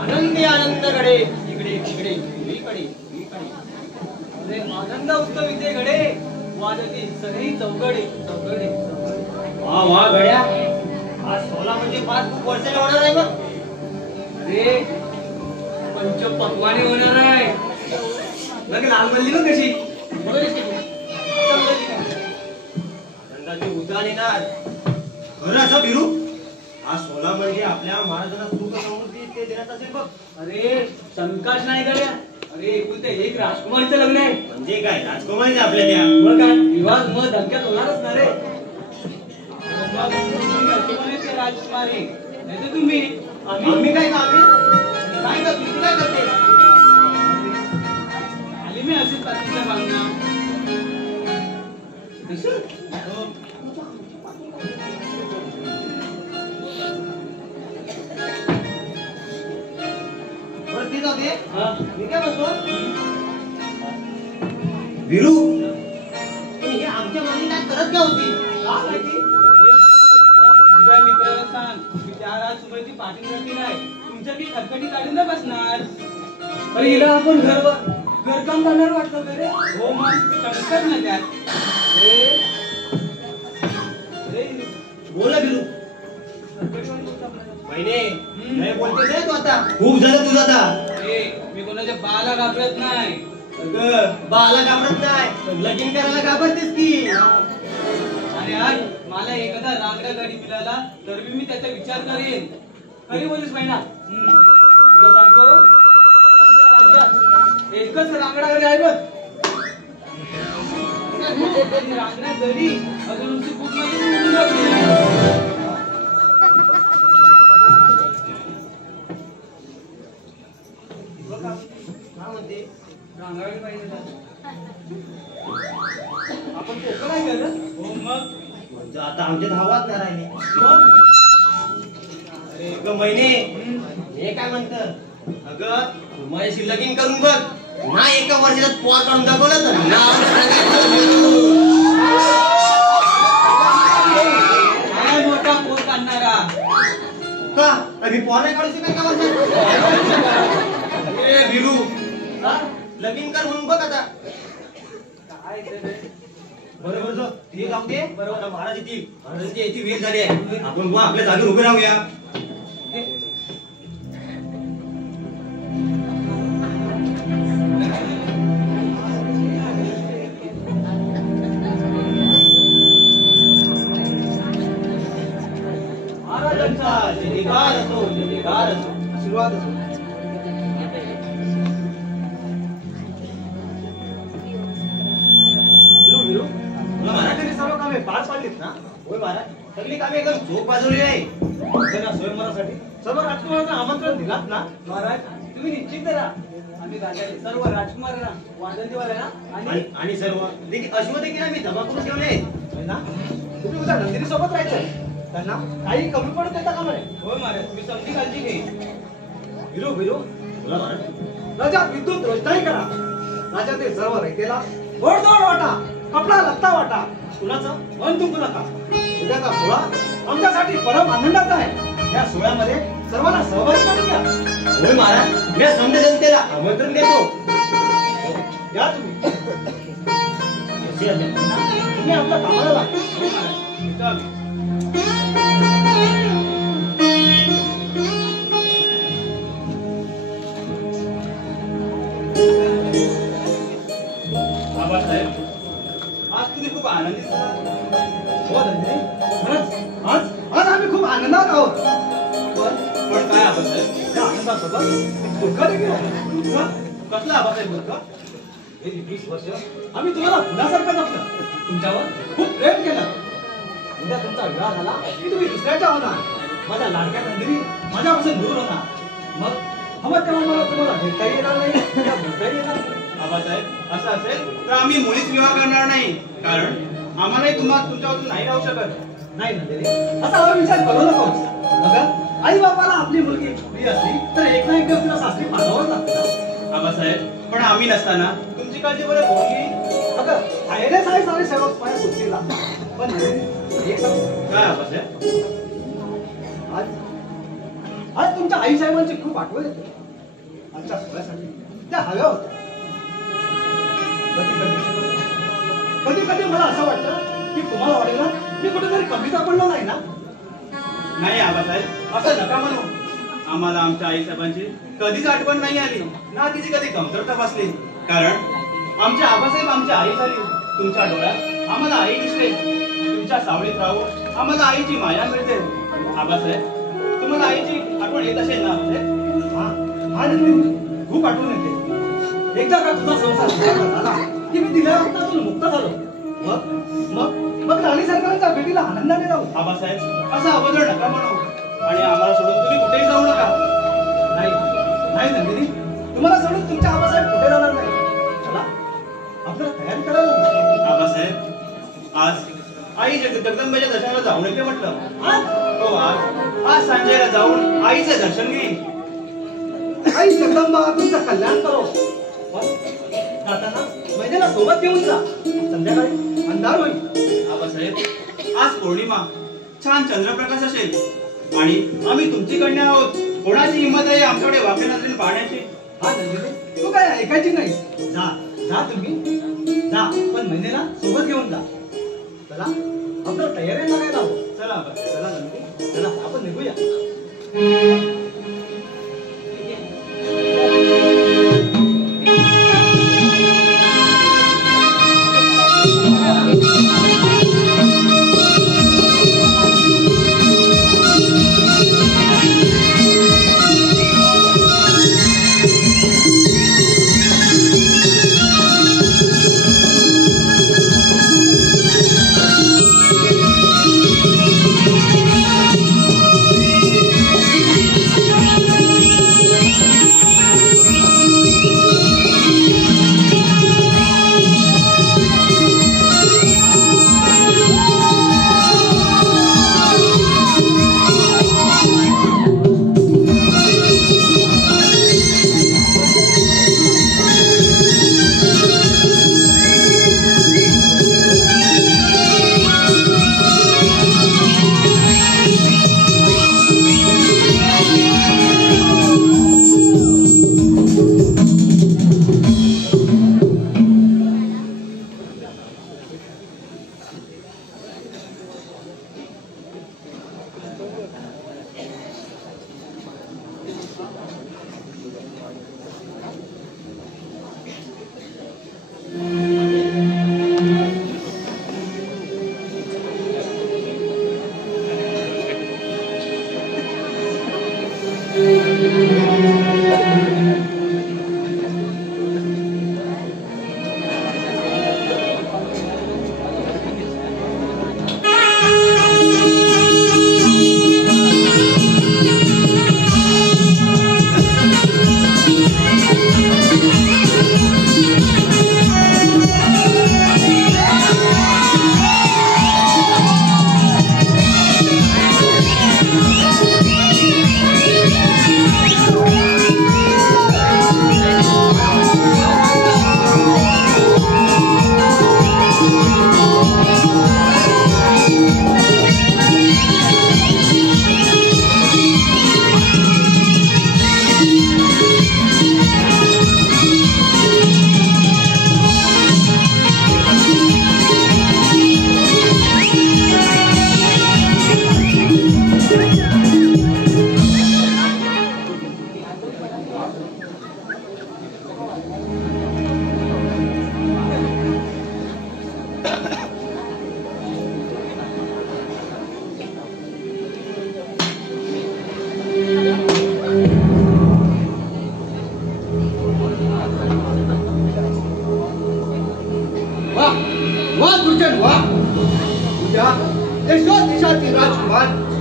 आनंदी आनंदकडे इकडे इकडे इकडे आनंद उत्सव इथे घडे वाजती सगळी चौकडे चौकडे. वा वा गड्या, आज 16 म्हणजे 5 खूप वर्षाला होणार आहे बघ. अरे पंचपक्वाने होणार आहे. बघ लाल मल्ली बघ कशी आनंदाची उजाड येणार. खरं असं बिरू, आज 16 म्हणजे आपल्या महाराजांना सुख समृद्धी ते देण्यात असेल बघ. अरे शंकाच नाही गड्या. अरे एकुलते एक राजकुमारीचं लग्न आहे. म्हणजे काय राजकुमारीच आपल्या त्या मग काय विवाद मग धमक्यात होणारच ना रे. राजकुमारी नाही तर तुम्ही आम्ही काय काय करतो तू काय करते. आली मी अशीच पत्नीच्या भावना. मी काय म्हणतो वीरू, हे आमच्या मम्मी काय करत काय होती का माहिती. तुझ्या मित्राला सांग की त्या राजकुमारीची पाठींगरती नाही तुमच्या की खटखटी काढून न बसणार. अरे हिला आपण घरकाम करणार वाटतं का रे. हो मग चमकत ना त्यात. बोला वीरू. बहिणे नाही बोलतेस रे तू आता. खूप झालं तुझं आता. मी कोणाच्या बाला घाबरत नाही. बाला घाबरत नाही पण लगीन करायला घाबरतेस की. आणि आज मला एखादा रांगडा गाडी मिळाला तर मी त्याचा विचार करेन. खरी बोलीस बहिणा. तुला सांगतो समजा राज्यात एकच रांगडा गाडी आहे बघ. रांगडा गाडी अजून खूप नाही. आपण कोकण आहे गेलं. हो मग म्हणजे आता आमच्या धावात नाही राहिले. अरे ग महिने हे काय म्हणत. अगं माझ्याशी लगीन करून बघ ना. एका वर्षात पोर काढून दाखवलं तर काय मोठा पोर काढणारा का. अभी पोर नाही काढू शकत का वर्षात. वीरू लगीन कर म्हणून बघ आता. काय बरोबर जो ते जाऊ दे. बरोबर महाराज येतील. महाराजांची याची वेळ झाली आहे. आपण बुवा आपल्या जागेवर उभे राहूया. महाराजांचा जयकार असो, जयकार असो, आशीर्वाद असो. सर्व कामे पार पाडलीत ना. होय महाराज, सगळी कामे एकदम चोख बाजवली आहे. स्वयंवरासाठी सर्व राजकुमारांना आमंत्रण दिलात ना. महाराज तुम्ही निश्चित राहा. आम्ही गाण्याचे सर्व राजकुमारांना वादनदेवाला आणि सर्व देखील अश्व देखील आम्ही जमा करून ठेवले ना. तुम्ही उद्या नंदिनी सोबत राहायचं. त्यांना काही कमी पडत देता का म्हणे. होय महाराज तुम्ही समजी काळजी घे. विरू विरू बोला महाराज. राजा विद्युत रोषणाई करा. राजातील सर्व रयतेला गोडधोड वाटा. कपडा लत्ता वाटा. कुणाचं मन तुंबू नका. उद्याचा सोहळा आमच्यासाठी परम आनंदाचा आहे. या सोहळ्यामध्ये सर्वांना सहभागी करून घ्या. होय महाराज मी समजा जनतेला आमंत्रण देतो. या तुम्ही आपल्या कामाला लागतो. बाबासाहेब आज तुम्ही खूप आनंदित आहात. हो धन्य खरंच आज आम्ही खूप आनंदात आहोत. पण काय आबासाहेब त्या आनंदासोबत दुःख देखील आहे. कसलं आबासाहेब दुःख. हे 20 वर्ष आम्ही तुम्हाला मुलासारखं जपलं. तुमच्यावर खूप प्रेम केलं. उद्या तुमचा विवाह झाला की तुम्ही दुसऱ्याच्या होणार. माझ्या लाडक्या नंदिनी माझ्यापासून दूर होणार. मग हवं तेव्हा मला तुम्हाला भेटता येणार नाही. बोलता येणार नाही. आबासाहेब असं असेल तर आम्ही मुलीच विवाह करणार नाही. कारण आम्हालाही तुमच्यापासून नाही राहू शकत. नाही नंदिनी, असा हा विचार करू नकोस. अगं आई बापाला आपली मुलगी प्रिय असली तर एक ना एक दिवस तिला सासरी पाठवावंच लागतं. आबासाहेब, पण आम्ही नसताना तुमची काळजी बरं कोण घेईल? अगं आयरे सारे सेवक पाया सुटलेला. पण एक काय आबासाहेब? आज तुमच्या आई साहेबांची खूप आठवण येते. आमच्या सगळ्यासाठी त्या हव्या होत्या. कधी कधी मला असं वाटतं की तुम्हाला वाटेल ना मी कुठेतरी कमीचा पडलो नाही ना. नाही आबासाहेब, असं नका म्हणू. आम्हाला आमच्या आई साहेबांची कधीच आठवण नाही आली ना, तिची कधी कमतरता बसली. कारण आमचे आबासाहेब आमची आई झाली. तुमच्या डोळ्यात आम्हाला आई दिसते. तुमच्या सावळीत राहून आम्हाला आईची माया मिळते. आबासाहेब, तुम्हाला आईची आठवण येत असेल ना? हा खूप आठवण येते. एकदा का तुझा संसार झाला की मी दिल्या रक्तातून मुक्त झालो. मग मग मग राणी सरकारांच्या भेटीला आनंदाने जाऊ. आबासाहेब, असं अगोदर नका म्हणू. आणि आम्हाला सोडून तुम्ही कुठेही जाऊ नका. नाही नाही नंदिनी, तुम्हाला सोडून तुमच्या आबासाहेब कुठे जाणार नाही. चला आपल्याला तयारी करायला. आबासाहेब, आज आई जगदंबेच्या दर्शनाला जाऊन येते म्हटलं. हो, आज संजयला जाऊन आईचे दर्शन घेईन. आई जगदंबा तुमचं कल्याण करो. जाताना महिन्याला सोबत घेऊन जा. संध्याकाळी अंधार होईल. आबासाहेब, आज पौर्णिमा, छान चंद्रप्रकाश असेल आणि आम्ही तुमची कन्या आहोत. कोणाची हिंमत आहे आमच्याकडे वाकड्या नजरेने पाहण्याची? हा नंदिनी, तू काय ऐकायची नाही. जा जा तुम्ही जा, पण महिन्याला सोबत घेऊन जा. चला आपलं तयारी लागायला हवं. चला आबासाहेब, चला नंदिनी, चला आपण निघूया.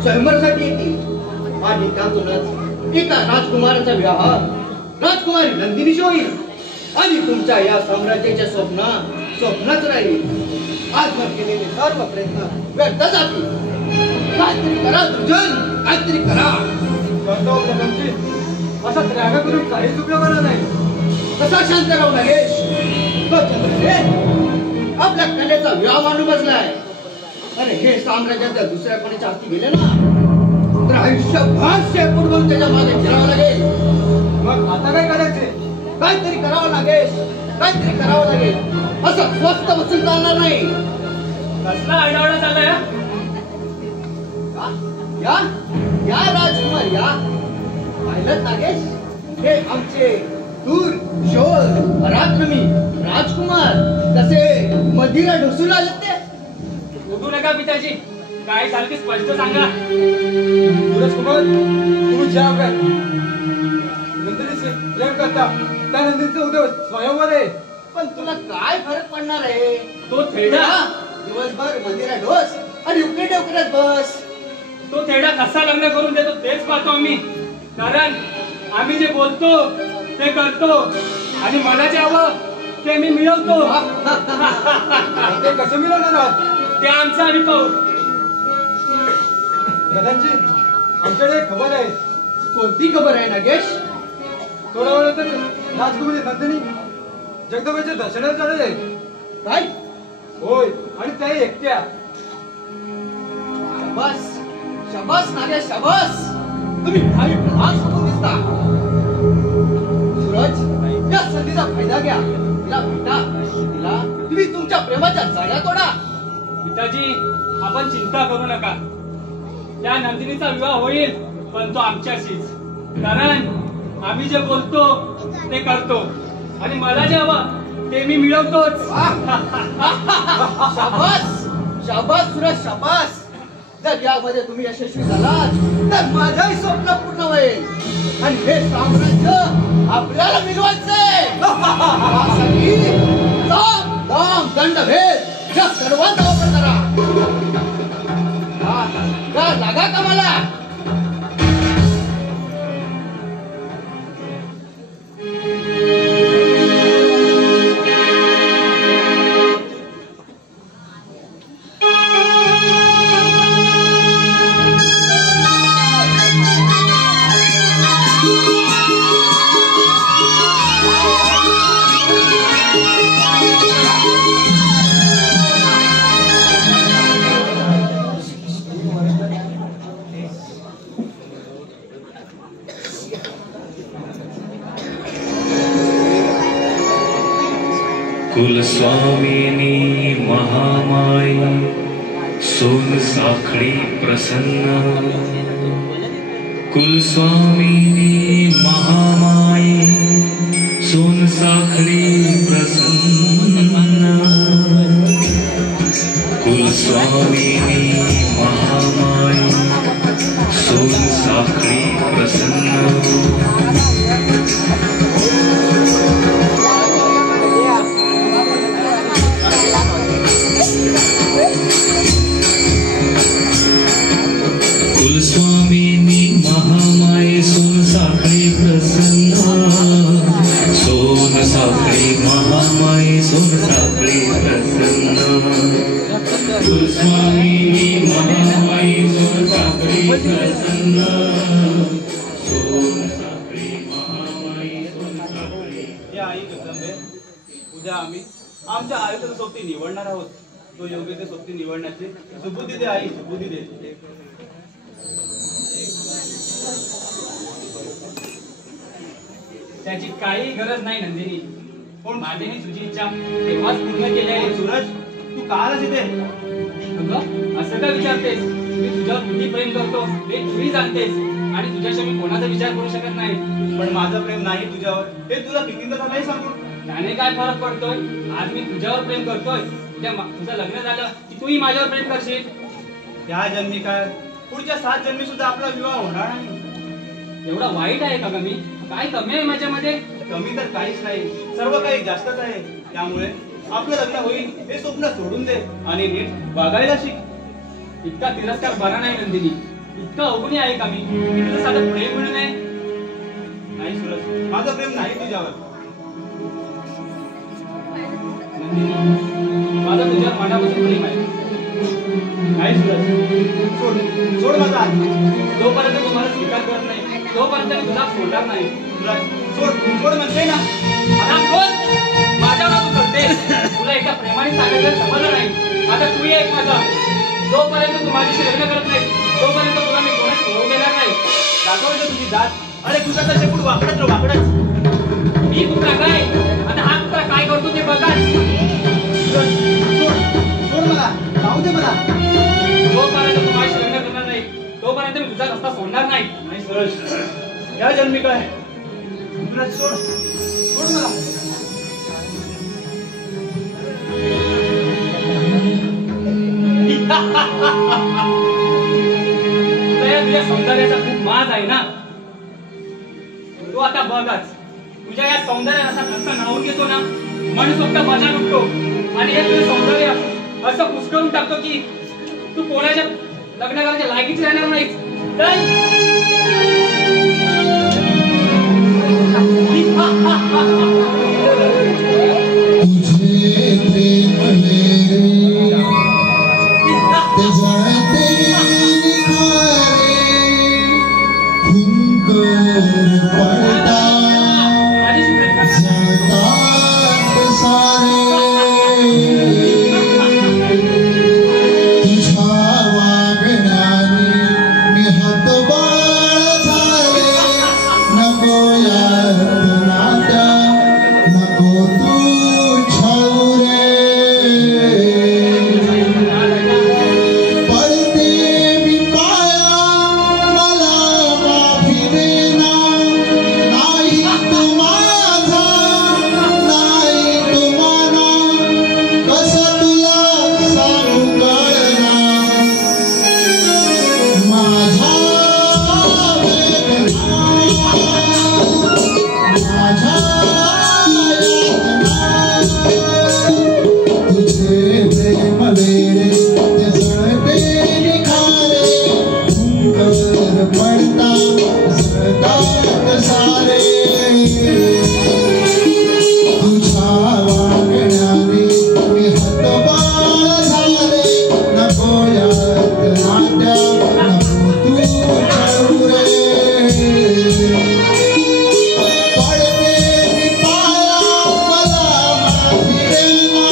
स्वयंवरासाठी येतील आणि त्यातूनच एका राजकुमाराचा विवाह राजकुमारी नंदिनीशी होईल आणि तुमच्या या साम्राज्याच्या स्वप्नाच राहील. आजवर केलेले सर्व प्रयत्न व्यर्थ जातील. काहीतरी करा दुर्जन, काहीतरी करा. करतो जगनजी, असा त्रागा करून काहीच उपयोग होणार नाही. कसा शांत राहू नागेश? तो चंद्रसेन आपल्या कन्याचा विवाह मांडू बसलाय. अरे हे साम्राज्यात जर दुसऱ्या कोणाच्या हाती गेले ना तर आयुष्यभर शेपूट घेऊन त्याच्या मागे फिरावं लागेल. मग आता काय करायचे? काहीतरी करावं लागेल, काहीतरी करावं लागेल. असं स्वस्त बसून चालणार नाही. कसला आरडाओरडा चाललाय? या या राजकुमार या. पाहिलं नागेश, हे आमचे दूर शोर पराक्रमी राजकुमार कसे मदिरा ढोसून आले ते. उठू नका पिताजी, काय झालं ते स्पष्ट सांगा. सूरजकुमार, तुम्ही ज्या नंदिनीशी प्रेम करता त्या नंदिनीचं उद्या स्वयंवर आहे. पण तुला काय फरक पडणार आहे? तो थेडा दिवसभर मंदिरा ढोस आणि उकडे डोकऱ्यात बस. तो थेडा कसा लग्न करून देतो तेच पाहतो आम्ही. कारण आम्ही जे बोलतो ते करतो आणि मला जे हवं ते मी मिळवतो. ते कसं मिळवणार आहात? ते आमचं आम्ही पाहू. दादांजी, आमच्याकडे एक खबर आहे. कोणती खबर आहे नागेश? थोड्या वेळातच राजकुमारी नंदिनी जगदंबेच्या दर्शनाला चालले आहे. काय? होय, आणि त्याही एकट्या. शाबास शाबास नागेश शाबास. तुम्ही भावी प्रधान समोर दिसता. सूरज, या संधीचा फायदा घ्या. तिला भेटा, तिला तुम्ही तुमच्या प्रेमाच्या जाळ्या तोडा. पिताजी, आपण चिंता करू नका. त्या नंदिनीचा विवाह होईल, पण तो आमच्याशीच. कारण आम्ही जे बोलतो ते करतो आणि मला जे हवं ते मी मिळवतोच. शाबास शाबास सूरज शाबास. जर यामध्ये तुम्ही यशस्वी झालात तर माझंही स्वप्न पूर्ण होईल आणि हे साम्राज्य आपल्याला मिळवायचंय. त्यासाठी साम दाम दंडभेद या सर्वांचा वापर करा. लागा कामाला. कुलस्वामिनी महामाई सोन साखळी प्रसन्न. कुलस्वामिनी महामाई सोन साखळी प्रसन्न. कुलस्वामिनी महामाई सोन साखळी प्रसन्न. कुलस्वामिनी महामाई सोन साखळी प्रसन्न. सोन साखळी महामाई सोन साखळी प्रसन्न. कुलस्वामिनी महामाई सोन साखळी प्रसन्न. सोन साखळी महामाई सोन साखळी. हे आई जगदंबे, उद्या आम्ही आमच्या आयुष्याचं सोबती निवडणार आहोत. तो योग्य ते सोबती निवडण्याची सुबुद्धी दे आई, सुबुद्धी दे. त्याची काही गरज नाही नंदिनी. पण माझी तुझी इच्छा तेव्हाच पूर्ण केली आहे. सूरज, तू का आलास इथे? अगं, असं का विचारतेस? मी तुझ्यावर किती प्रेम करतो हे तूही जाणतेस आणि तुझ्याशिवाय मी कोणाचा विचार करू शकत नाही. पण माझं प्रेम नाही तुझ्यावर हे तुला कितींदा झालंय सांगू. त्याने काय फरक पडतोय? आज मी तुझ्यावर प्रेम करतोय. तुझं लग्न झालं की तूही माझ्यावर प्रेम करशील. या जन्मी काय, पुढच्या 7 जन्मी सुद्धा आपला विवाह होणार नाही. एवढा वाईट आहे का ग मी? काय कमी आहे माझ्यामध्ये? कमी तर काहीच नाही, सर्व काही जास्तच आहे. त्यामुळे आपलं लग्न होईल हे स्वप्न सोडून दे आणि नीट वागायला शिक. इतका तिरस्कार बरा नाही नंदिनी. इतकं अवगुणी आहे का मी? इतकं साधं प्रेम मिळू नये? नाही सूरज, माझं प्रेम नाही तुझ्यावर. नंदिनी, माझं तुझ्यावर मनापासून प्रेम आहे. नाही सूरज, सोड सोड माझा हात. जोपर्यंत तुम्हाला स्वीकार करत नाही तोपर्यंत मी तुला सोडणार नाही. सूरज, सोड सोड म्हणते ना. आता बोल, माझ्या नाव तू करतेस. तुला एका प्रेमाने सांगितलं समजलं नाही. आता तू ये एक माझा. जोपर्यंत तू माझ्याशी लग्न करत नाही तोपर्यंत तुला मी कोणाच होऊ देणार नाही. दाखवायचं तुझी दात. अरे तुझा तर शेपूट वाकडच रे वाकडच. मी कुत्रा काय आणि हा कुत्रा काय करतो ते बघा. सूरज, सोड सोड मला, जाऊ दे मला. जोपर्यंत तू माझ्याशी लग्न करणार नाही तोपर्यंत मी तुझा रस्ता सोडणार नाही. नाही सूरज, या जन्मी काय. सूरज, सोड सोड मला. तुझ्या सौंदर्याचा खूप माज आहे ना. तू आता बघच, तुझ्या या सौंदर्याला असा कसा नावून घेतो ना, मनसोक्त मजा लुटतो आणि हे तुझे सौंदर्य असं कुसकरून टाकतो की तू कोणाच्या लग्न करायच्या लायकीच राहणार नाहीस. तुझे प्रेम मेरे ते जाते निखारे हुंकर पडता जातात सारे तुझ्या वागण्याने मी हतबाळ झाले नको यात नात्या नको तू छळू रे पडते मी पाया मला माफी देना नाही तू माझा नाही तू माना कसं तुला सांगू कळना माझा वेदना माझा तुझे प्रेम मेरे ते जळते निखारे हुंकर पडता जळतात सारे तुझ्या वागण्याने मी हतबाळ झाले नको यात नात्या नको तू छळू रे पडते मी पाया मला माफी देना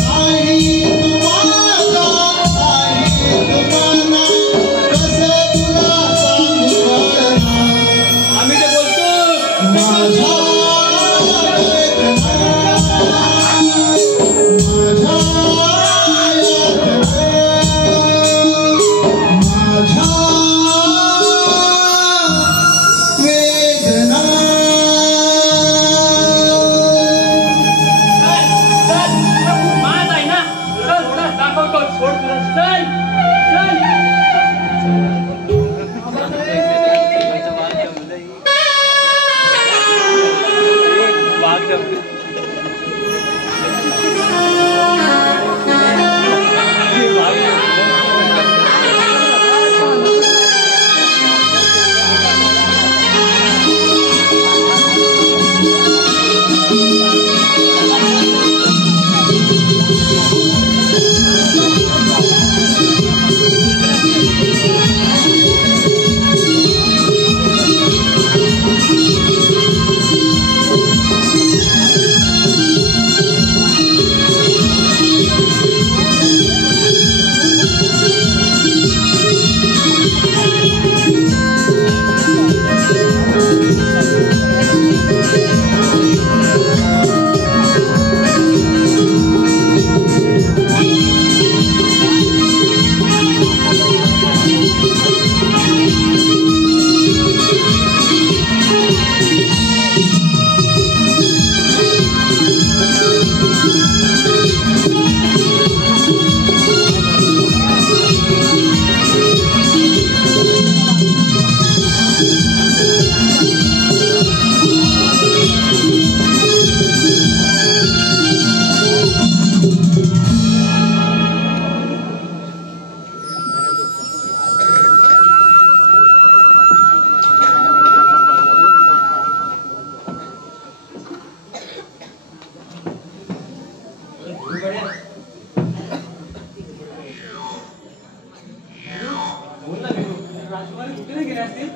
नाही तू माझा नाही तू माना कसं तुला सांगू कळना आम्ही ते बोलतो माझा वेदना माझा यातना माझा वेदना चल, तुला खूप माज आहे ना. चल, तुला दाखवतो. सोड तुला. चल, चल. असतील?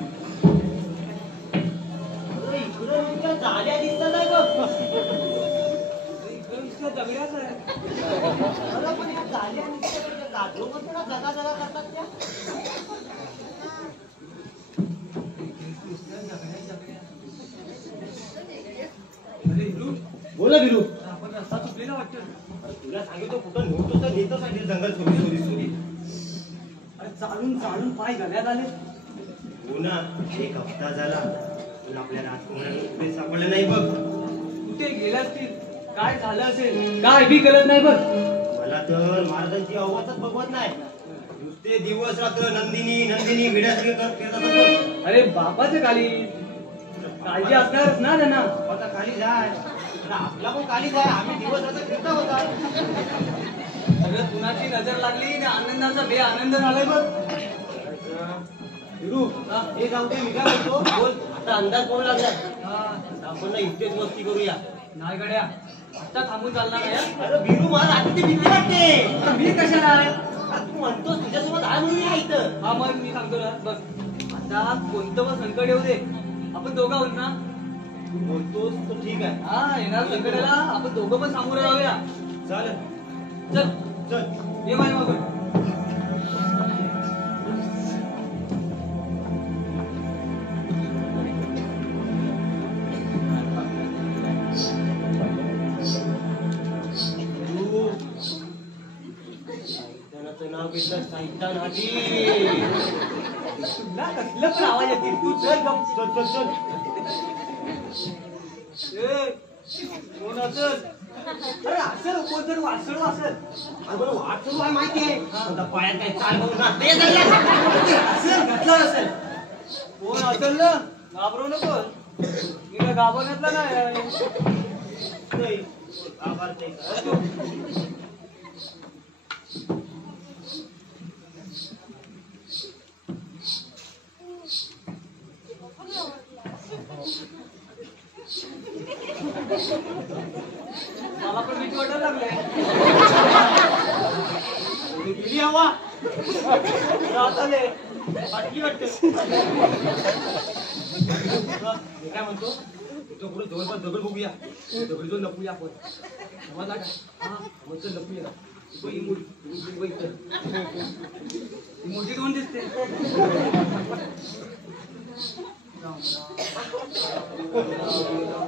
इकडं नुसत्या जाल्या दिसतात आहे बघ. इकडे नुसत्या दगड्याच आहे. अरे पण या जाल्या नुसत्या गाठो म्हणतो ना, जगा जगा करतात त्या. अरे हिरू, बोला बिरू. आपण रस्ता चुकलेला वाटतं. अरे तुला सांगितलं कुठं नव्हतं तर नेतच आहे जंगल सोडी. अरे चालून चालून पाय गळ्यात आले. हो ना, 1 हप्ता झाला पण आपल्या राजकुमारांना कुठे सापडलं नाही बघ. कुठे गेले असतील, काय झालं असेल, काय बी कळत नाही बघ. मला तर महाराजांची आवाजच बघवत नाही. नुसते दिवस रात्र नंदिनी नंदिनी विड्यासारखे करत असतात बघ. अरे बापाचे काली काळजी असणारच ना त्यांना. आता खाली जाय. अरे आपला पण खाली जाय. आम्ही दिवस रात्र फिरता होता. सगळं कुणाची नजर लागली आणि आनंदाचा बे आनंद झालाय बघ. हिरू, हे जाऊ दे, मी काय म्हणतो, बोल. आता अंदाज कोण लागलाय? हा, आपण ना इथेच मस्ती करूया. नाही गड्या, आता थांबून चालणार नाही हं? अरे बिरू, मला आता ते भीती वाटते. अरे मी कशाला आहे? अरे तू म्हणतोस तुझ्यासोबत आहे म्हणून या इथं. हा मग मी सांगतो ना बघ, आता कोणतं पण संकट येऊ दे, आपण दोघं आहोत ना. तू बोलतोस तर ठीक आहे. हा, येणार संकटाला आपण दोघं पण सामोरे जाऊया. चालेल, चल चल. ये माझ्या मागून. बिरू, साहित्यानाचं नाव घेतलं, साहित्यान हाती. तुला कसलं पण आवाज येतील, तू चल गप. चल चल चल. ए, कोण असेल? अरे असेल, कोण जर वासळ असेल. अरे बरं, वाट सुरू आहे माहिती आहे. आता पायात काही चाल बघून राहते. असेल, घातला असेल. कोण असेल ना, घाबरू नको. मी काय घाबरण्यातला नाही. नाही, आभार नाही. मला पण भीती वाटायला लागले. गेली हवा. रात आले. वाटली वाटतं. मी काय म्हणतो, तो पुढे जवळपास दगड बघूया. दगड जो लपूया आपण. समजला का? हा, मग चल लपूया. ही मोठी कोण दिसते? राम.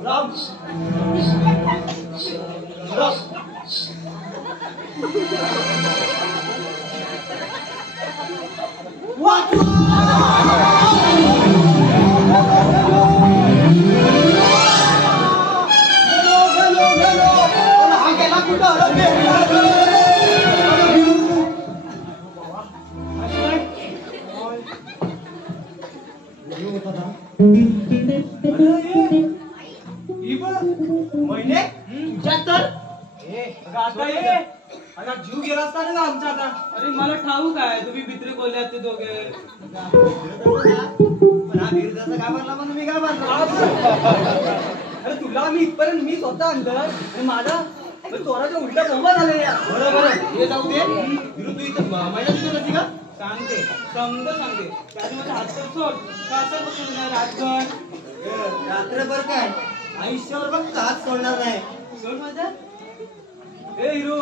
राम. महिने तुझ्यात तर आता ये. आता जीव गेला असता ना आमचा आता. अरे मला ठाऊक आहे तुम्ही भित्रे बोलल्यात ते दोघे. पण हा बिरदाचा घाबरला म्हणून मी घाबरला. अरे तुला मी इथपर्यंत मी स्वतः आणलं आणि माझा चोराचा उलटा बोंबा झालेला. बरोबर, हे जाऊ दे. बिरू, तू इथं महिन्यात दिसत होती का? सांगते, समजा सांगते. त्याने माझ्या हात तर सोड. का असं बसून रातभर रात्रभर काय आयुष्यावर बघ हात सोडणार नाही. सोड माझ्या. ए हिरो,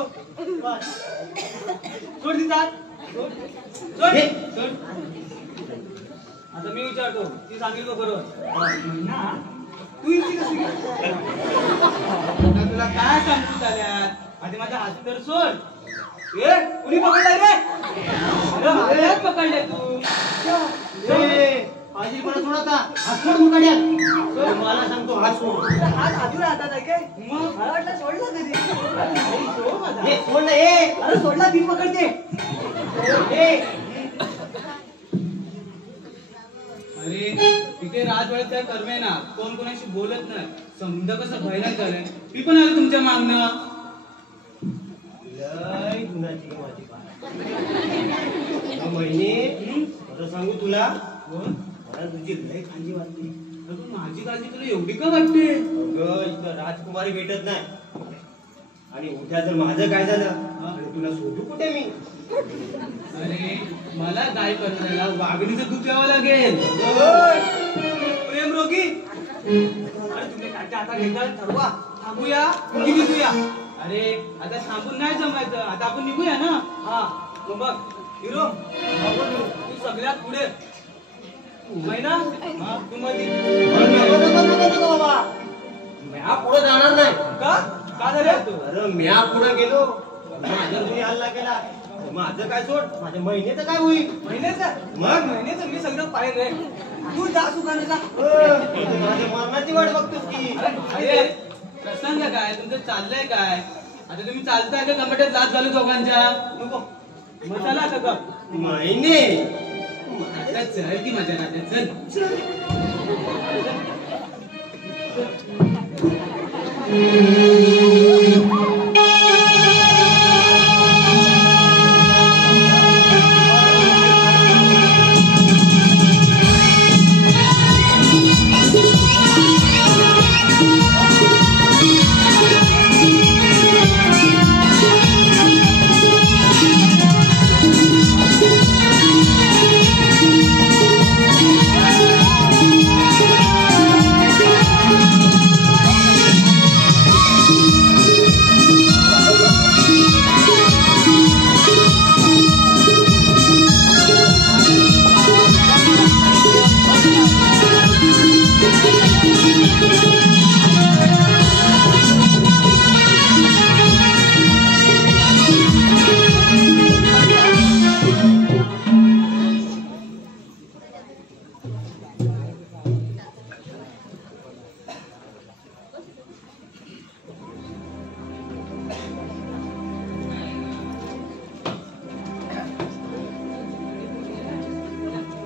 सोड ती हात. सोड सोड हे. सोड. आता मी विचारतो, ती सांगेल का बरोबर? ना तू इथे कशी गेली? आता तुला काय सांगतो त्याल्यात? आधी माझ्या हात तर सोड. ए, कुणी पकडलाय रे? अरे माझ्याच पकडलाय तू. आजी परत सोड आता. हात सोड मुकाट्यात. मला सांगतो हात सोड. हात हातून हातात आहे काय? मग मला वाटलं सोडला कधी. सोड माझा. हे सोड ना. हे अरे सोडला ती पकडते. हे. अरे तिथे राजवाड्यात काय कर्मे ना, कोण कोणाशी बोलत नाही. समजा कसं भयानक झालंय. मी पण आलो तुमच्या मागणं. लय गुणाची गं माझी बाळ. महिने खरं सांगू तुला, मला तुझी लय काळजी वाटते. अगं माझी काळजी तुला एवढी का वाटते? अगं इथं राजकुमारी भेटत नाही. आणि उद्या जर माझं काय झालं आणि तुला सोडू कुठे मी? अरे मला गाय करण्याला वाघणीचं दूध प्यावं लागेल. प्रेम रोगी अरे तुम्ही काट्या आता घेता ठरवा. थांबूया की निघूया? अरे आता थांबून नाही जमायचं. आता आपण निघूया ना. हा मग बघ हिरो तू सगळ्यात पुढे. महिना तू मध्ये. म्या पुढे जाणार नाही. का झालं तू? अरे म्या पुढे गेलो माझ्या घरी हल्ला केला. माझं काय सोड, माझ्या महिन्याचं काय होईल? महिन्याचं मग महिन्याचं मी सगळं पाहिलंय. तू जा सुखाने जा. माझ्या मरणाची वाट बघतोस की. अरे प्रसंग काय तुमचं चाललंय काय? आता तुम्ही चालताय का कमट्यात लाच झालो दोघांच्या? नको मग चला आता गप. महिने आता चल की मजा ना चल.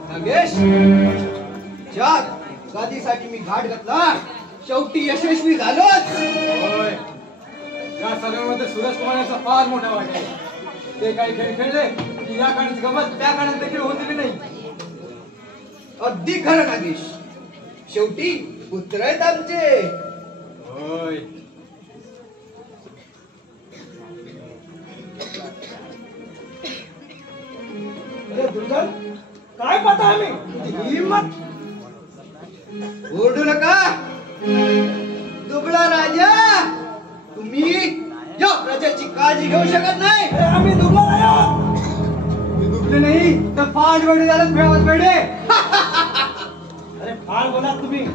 नागेश, ज्या गादीसाठी मी घाट घातला शेवटी यशस्वी झालोच. या सगळ्यामध्ये सूरज कुमाराचा फार मोठा वाटा आहे. ते काही खेळ खेळले की या काळात गमत त्या काळात देखील होत नाही. अगदी खरं नागेश. शेवटी पुत्र आहेत आमचे. होय. अरे दुर्गन काय पाहता आम्ही? हिम्मत ओरडू नका दुबळा राजा. तुम्ही या प्रजेची काळजी घेऊ शकत नाही. आम्ही दुबला नाही. ते दुबले नाही तर फार वेळे झालं फेमस वेळे. अरे फार बोलात तुम्ही.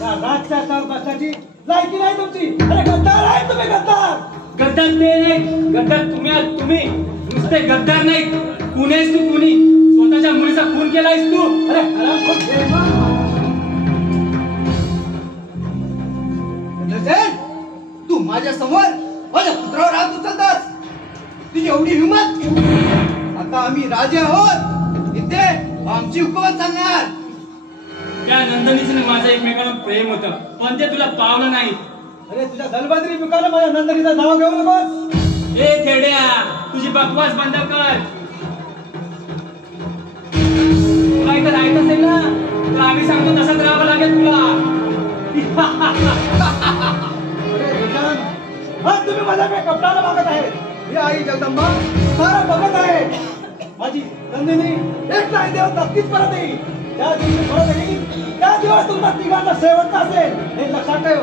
राजच्या चार बसण्याची लायकी नाही तुमची. अरे गद्दार आहे तुम्ही. गद्दार ते नाही. गद्दार तुम्ही नुसते गद्दार नाही. कुणीच तू कुणी स्वतःच्या मुलीचा खून केलायस तू. अरे नसेल तू माझ्या समोर माझ्या पुत्रावर हात उचलतास. तुझी एवढी हिंमत. आता आम्ही राजे आहोत. इथे आमची हुकूमत सांगणार. त्या नंदनीचं माझं एकमेकांना प्रेम होतं पण ते तुला पावलं नाही. अरे तुझ्या दलबद्री पिकाला माझ्या नंदनीचं नाव घेऊ नकोस. ए थेड्या तुझी बकवास बंद कर. तुला इथं राहायचं असेल ना तर आम्ही सांगतो तसंच राहावं लागेल तुला. तुम्ही माझ्या कपडाला बघत आहे. ही आई जगदंबा सारा बघत आहे. माझी नंदिनी एक नाही देव नक्कीच परत येईल. त्या दिवशी परत येईल त्या दिवस तुमचा तिघांचा शेवटचा असेल हे लक्षात ठेव.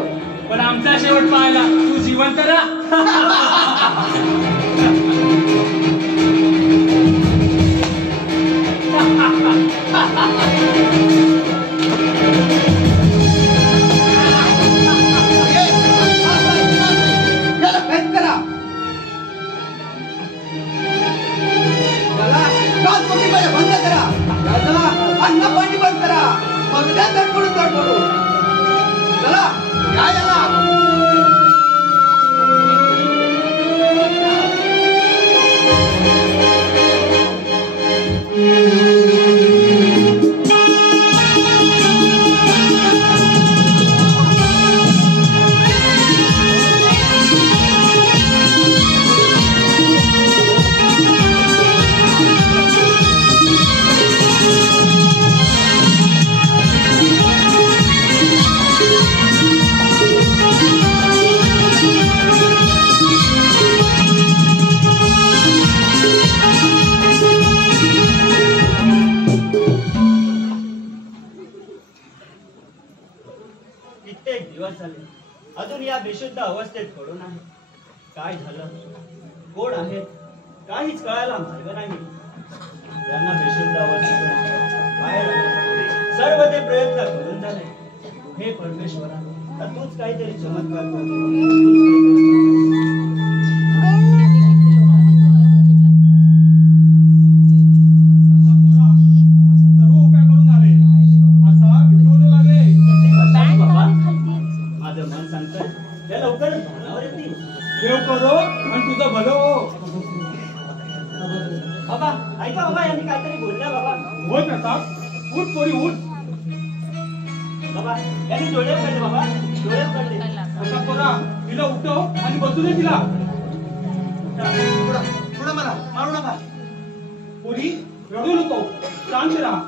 पण आमचा शेवट पाहायला तू जिवंत राहा. याला कैद करा. याला कालपोटीमध्ये बंद करा. याला अन्न पाणी बंद करा. मग त्या तडफडून तडफडू. चला या याला. बेशुद्ध अवस्थेत पडून आहे. काय झालं, कोण आहेत, काहीच कळायला मार्ग नाही. त्यांना बेशुद्ध अवस्थेतून बाहेर आणण्यासाठी सर्व ते प्रयत्न करून झाले. हे परमेश्वरा, तर तूच काहीतरी चमत्कार कर. देव करो आणि तुझं भलं हो. बाबा ऐका, बाबा यांनी काहीतरी बोलल्या. बाबा होय प्रताप, उठ पोरी उठ. बाबा यांनी डोळे पडले. बाबा डोळे पडले. प्रताप पोरा, तिला उठव आणि बसू दे तिला. थोडं मला मारू नका. पोरी रडू नको, शांत राहा.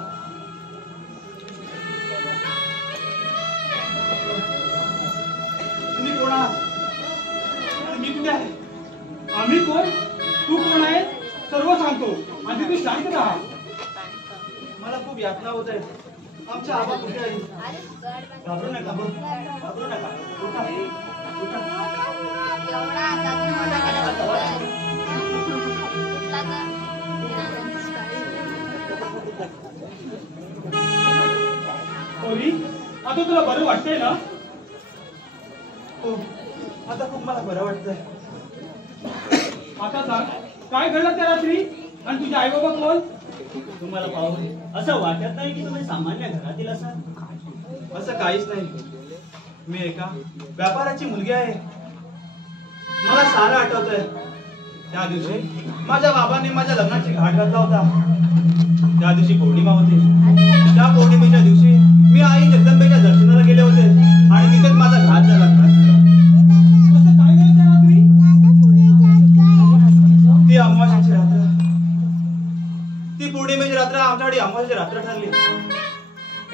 तुम्ही कोण आहात? मी कुठे आहे? आम्ही कोण, तू कोण आहे सर्व सांगतो आणि तू शांत राहा. मला खूप यातना होत आहे. आमच्या आबा कुठे आहे? घाबरू नका, घाबरू नका. उठा, उठा. पोरी, आता तुला बरं वाटतंय ना? हो, आता खूप मला बरं वाटतंय. आता सांग, काय घडलं त्या रात्री आणि तुझे आई बाबा कोण? तुम्हाला पाहून असं वाटत नाही की तुम्ही सामान्य घरातील असाल. असं काहीच नाही. मी एका व्यापाराची मुलगी आहे. मला सारं आठवतंय. त्या दिवशी माझ्या बाबांनी माझ्या लग्नाची घाट घातला होता. त्या दिवशी पौर्णिमा होती. त्या पौर्णिमेच्या दिवशी मी आई जगदंबेच्या दर्शनाला गेले होते आणि तिथेच माझा घात झाला. असं काय घडलं त्या रात्री? ती अमावास्येची रात्र, ती पौर्णिमेची रात्र आमच्याकडे अमावास्येची रात्र ठरली.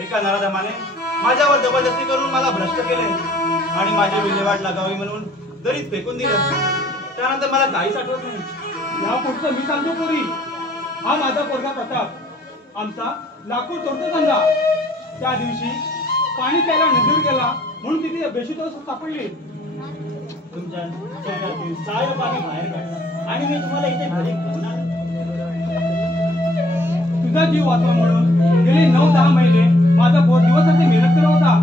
एका नराधमाने माझ्यावर जबरदस्ती करून मला भ्रष्ट केले आणि माझी विल्हेवाट लागावी म्हणून दरीत फेकून दिलं. त्यानंतर मला काहीच आठवत नाही. या पुढचं मी सांगतो पोरी. हा माझा पोरगा प्रताप, आमचा लाकूड तोडतो धंदा. त्या दिवशी पाणी प्यायला नदीवर गेला म्हणून तिथे बेशुद्ध अवस्थेत सापडली. तुमच्या शरीरातील सारं पाणी बाहेर काढलं आणि मी तुम्हाला इथे घरी घेऊन आलो. तुझा जीव वाचवा म्हणून गेले 9-10 महिने माझा पोर दिवसाची मेहनत करत होता.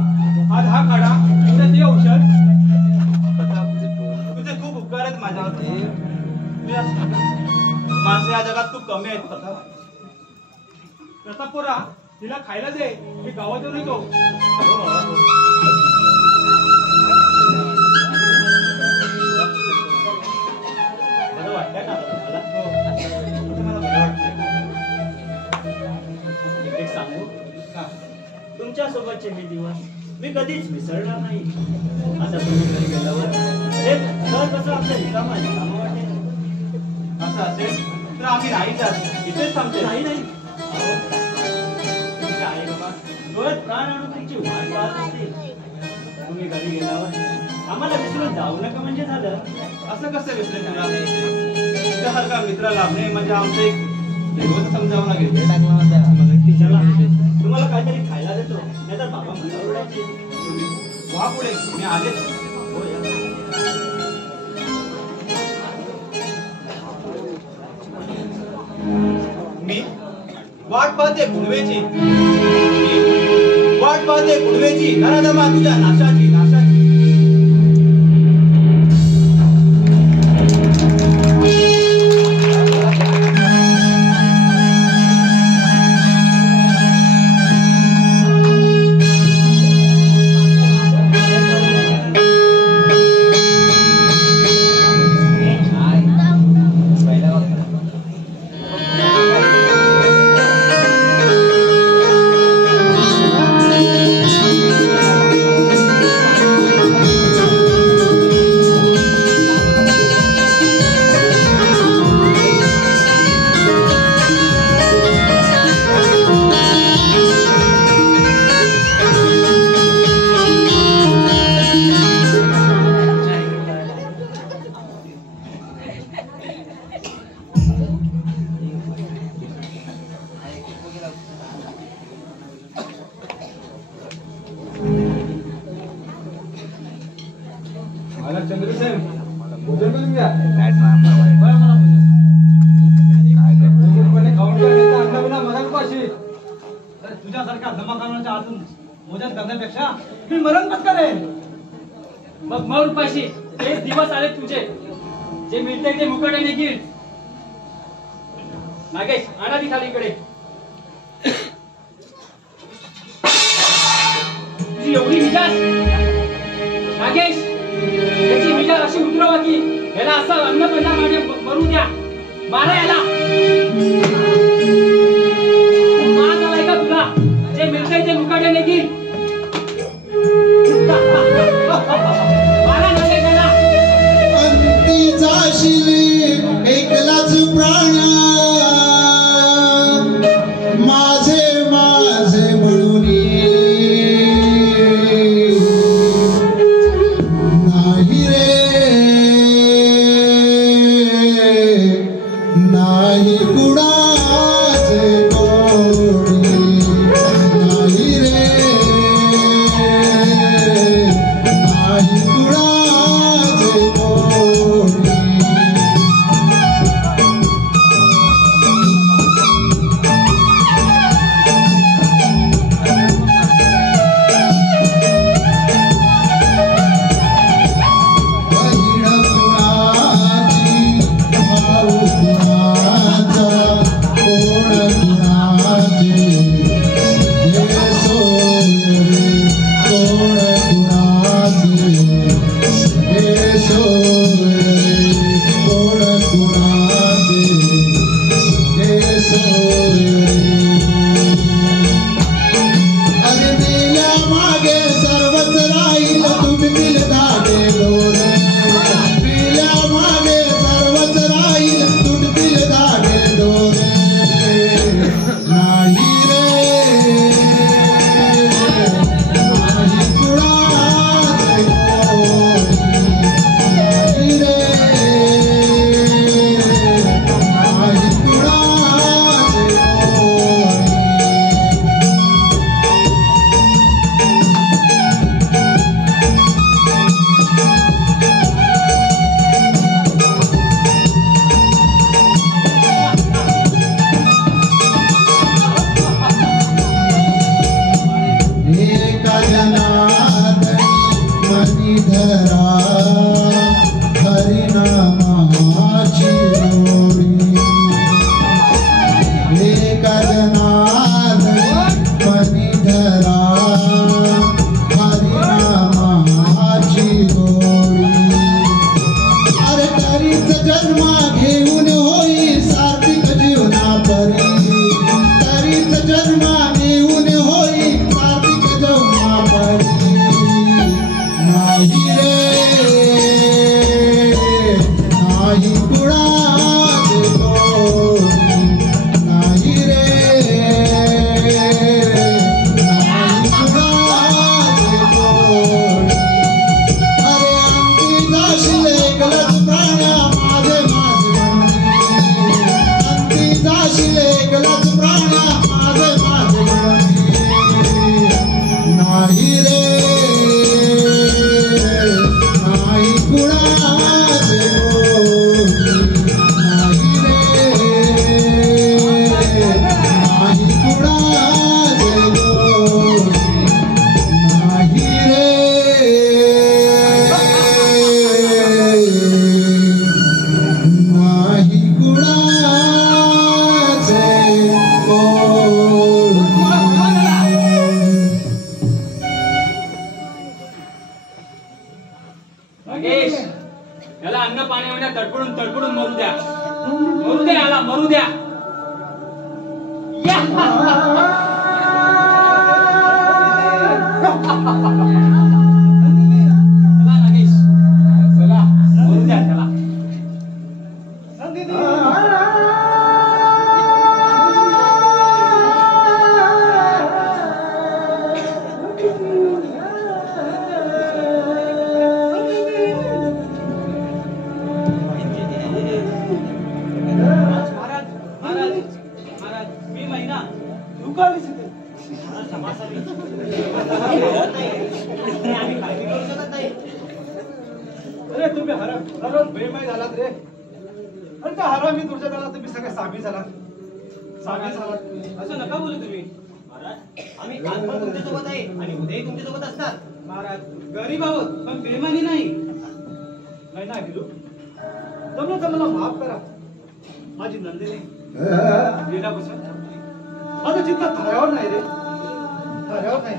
आज हा काढा तुझं ते औषध. तुझे खूप उपकार आहेत माझ्यावर. माणसं या जगात खूप कमी आहेत. प्रताप पोरा, तिला खायला दे. मी गावात येऊन येतो. बरं वाटतंय ना तुम्हाला? मला बरं वाटतंय. एक सांगू का? तुमच्या सोबतचे हे दिवस मी कधीच विसरणार नाही. आता तुम्ही घरी गेल्यावर हे घर कसं आपलं रिकामं वाटेल. असं असेल तर आम्ही नाही जात, इथेच थांबते. नाही नाही, तुमच्या आई बाबा डोळ्यात प्राण आणून तुमची वाट पाहत असतील. तुम्ही घरी गेल्यावर आम्हाला विसरून जाऊ नका म्हणजे झालं. असं कसं विसरेल तुला? तुझ्यासारखा मित्र लाभणे म्हणजे आमचं एक दैवत समजावं लागेल. चला, तुम्हाला काहीतरी खायला देतो, नाहीतर बाबा मला ओरडायचे. वा पुढे, मी आलेच. हो या. मी वाट पाहते पुनवेची, मी वाट पाहते पुनवेची, नराधमा तुझ्या नाशाची, नाशाची. तुमच्यासारख्या धमाकांच्या आतून मोजत करण्यापेक्षा मी मरण पत्करेन. मग मौर पाशी ते दिवस आले तुझे, जे मिळते ते मुकाट्याने गिळ. नागेश आणा ती खाली इकडे. तुझी एवढी मिजाज नागेश, त्याची मिजाज अशी उतरवा की याला असं अन्नपणा माझे मरू द्या. मारा याला. मार आलाय का तुला? जे मिळतंय ते मुकाट्याने गिळ. मारा नागेश याला. अंती जाशील एकलाच प्राण, माझे माझे म्हणून नाही रे, नाही कुणाचे गोडी, नाही रे, नाही कुणाचे गोडी. बहीण कुणाची, भाऊ कुणाचा, कोण कुणाचे, हे सोय रे, कोण कुणाचे, हे सोय रे, कोण कुणाचे, हे सोय रे. अरे मेल्या मागे सर्वच राहील तुटतील धागे दोरे, मेल्या मागे सर्वच राहील तुटतील धागे दोरे. नाही रे, नाही कुणाचे गोडी, नाही रे, नाही कुणाचे गोडी. एका जनार्दनी मनी धरा, हरिनामाची जोडी. एका जनार्दनी मनी धरा, हरिनामाची जोडी. अरे तरीच जन्मा घेऊन होई सार्थिक जीवना परी, तरीच जन्मा घेऊन होई सार्थिक जीवना परी. नाही रे, नाही कुणाचे गोडी, नाही रे, नाही कुणाचे गोडी. अरे अंती जाशील एकलाच प्राण, माझे माझे म्हणून. अंती जाशील एकलाच प्राण, माझे माझे म्हणून. नाही रे, नाही कुणाचे गोडी, नाही रे, नाही कुणाचे गोडी, नाही रे, नाही कुणाचे गोडी. नागेश याला अन्न पाण्यामध्ये तडपडून तडपडून मरू द्या. मरू द्या याला, मरू द्या. या. चला नागेश, चला मरू द्या त्याला. महाराज महाराज महाराज मी महिना दुखावीच येते. आम्ही काळजी करू शकत नाही. अरे तुम्ही हरवून बेमाई झालात रे. आणि त्या हरामी दुर्जनाला तुम्ही सगळे सामी झालात. सामी झालात. असं नका बोलू तुम्ही. महाराज आम्ही काल पण तुमच्या सोबत आहे आणि उद्याही तुमच्या सोबत असणार. महाराज गरीब आहोत पण बेमानी नाही. नाही ना गिरू जमलं तर मला माफ करा. माझी नंदिनी गेल्यापासून माझं चित्त थाऱ्यावर नाही रे, थाऱ्यावर नाही.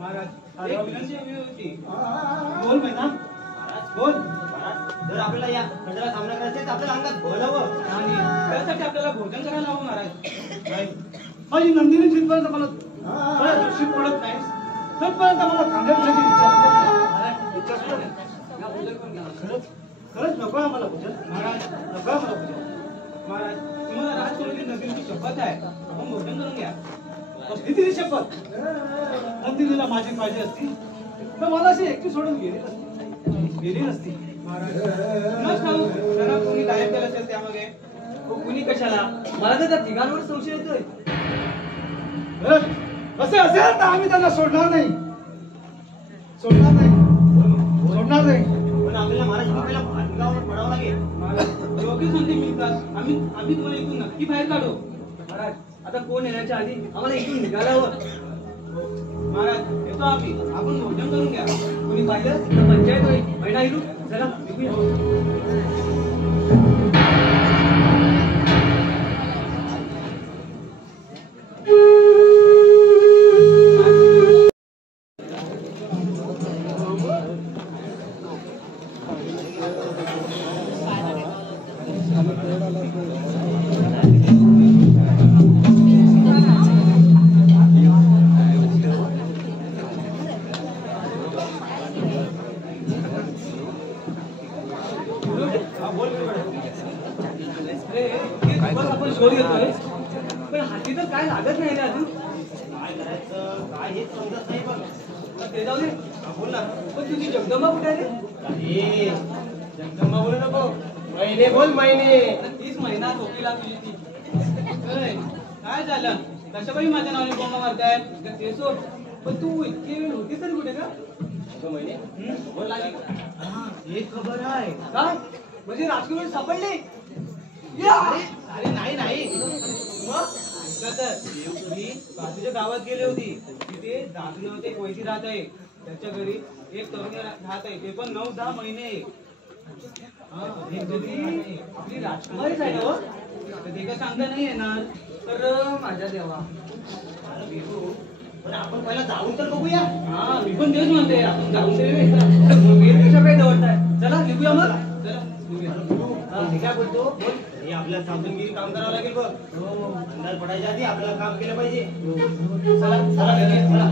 महाराज एक विनंती हवी होती. बोल महिना बोल. महाराज जर आपल्याला या खंडाला सामना करायचा आहे तर आपल्याला अंगात बळ हवं आणि त्यासाठी आपल्याला भोजन करायला हवं महाराज. नाही माझी नंदिनी जिथपर्यंत मला दृष्टीत पडत नाही तोपर्यंत मला कांद्यात खायची इच्छा सुद्धा नाही. खरंच खरंच नको आहे मला भोजन. महाराज नको आहे मला भोजन. महाराज तुम्हाला राजकुमारी नंदिनीची शपथ आहे, आपण भोजन करून घ्या. कसली तिची शपथ? नंदिनीला माझी पाहिजे असती तर मला अशी एकटी सोडून गेली नसती. महाराज मग ठाऊक त्यांना कोणी गायब केलं असेल त्यामागे. कुणी कशाला? मला तर त्या तिघांवर संशय येतोय. असे असेल तर आम्ही त्यांना सोडणार नाही. सोडणार नाही. पण आपल्याला महाराज आपल्याला अंगावर पडावं लागेल. योग्य संधी मिळतात आम्ही तुम्हाला इथून नक्की बाहेर काढू. महाराज आता कोण येण्याच्या आधी आम्हाला इथून निघायला हवं. महाराज येतो आम्ही, आपण भोजन करून घ्या. कोणी पाहिलं तर पंचायत होईल. महिना हिरू चला निघूया. आपण शोध घेतोय पण हाती तर काय लागत नाही ना अजून. काय करायचं काय हेच समजत नाही बघ. ते जाऊ दे. बोल ना. पण तुझी जगदंबा कुठे आहे रे? अरे जगदंबा बोलू नको. महिने बोल महिने. तीच महिना टोपीला तुझी ती. काय झालं? कशाबाई माझ्या नावाने बोंबा मारताय? ते सोड. पण तू इतकी वेळ होतीस तरी कुठे का? महिने बोल लागेल. एक खबर आहे. काय म्हणजे राजकुमारी सापडली? अरे नाही नाही मग देवपुरी बाजूच्या गावात गेली होती. तिथे दादू होते कोयती राहत आहे. त्याच्या घरी एक तरुणी राहत आहे, ते पण 9-10 महिने. आपली राजकुमारीच आहे ना हो? तर ते काय सांगता नाही येणार. तर माझ्या देवा पण आपण पहिला जाऊन तर बघूया. हा मी पण तेच म्हणते, आपण जाऊन तरी कशा काही दवडताय? चला निघूया मग. चला निघूया. मी काय बोलतो हे आपल्याला सावधानगिरी काम करावं लागेल बघ. अंधार पडायच्या आधी आपल्याला काम केलं पाहिजे. चला चला चला.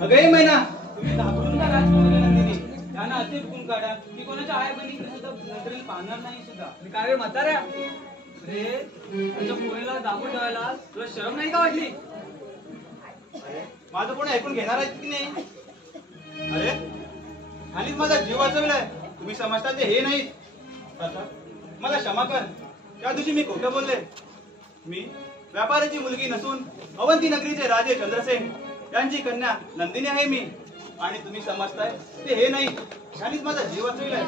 अगं महिना तुम्ही घाबरून का राजकुमारी नंदिनी? त्यांना असे हुकूम काढा की कोणाच्या आई बहिणीकडे सुद्धा नजरेला पाहणार नाही सुद्धा. काय रे म्हाताऱ्या? रे तुझ्या पोरीला दाबून ठेवायला तुला शरम नाही का वाटली? माझं कोणी ऐकून घेणार आहे की नाही? अरे आणि माझा जीव वाचवलाय, तुम्ही समजता ते हे नाही. मला क्षमा कर, त्या दिवशी मी खोटं बोलले. मी व्यापाऱ्याची मुलगी नसून अवंती नगरीचे राजे चंद्रसेन यांची कन्या नंदिनी आहे मी. आणि तुम्ही समजताय ते हे नाही. त्यांनीच माझा जीव वाचविलाय.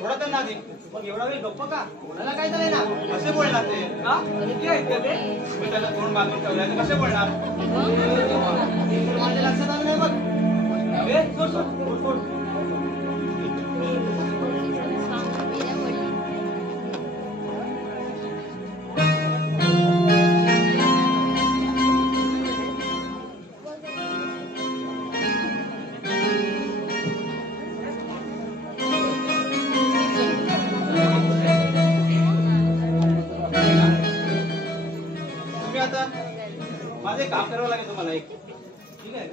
थोडा त्यांना आधी मग एवढा वेळ गप्प का? कोणाला काय झालंय ना? कसे बोलणार ते? का? किती आहेत का ते? मी त्याला तोंड बांधून ठेवलाय तर कसे बोलणार? माझ्या लक्षात आलं नाही बघ. ए, सोड, सोड, सोड. काम करावं लागेल तुम्हाला एक. ठीक आहे.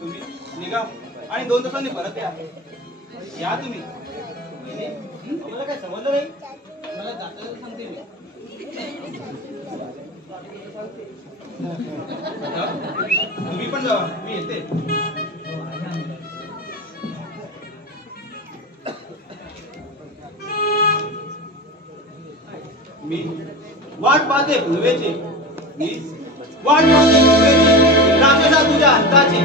तुम्ही निघा आणि 2 तासांनी परत या तुम्ही. मला काय समजलं नाही. मला जाता सांगते मी. तुम्ही पण जावा, मी येते. मी वाट पाहते फुलवेची, मी वाट पाहते फुलवेची, राक्षसा तुझ्या अंताची.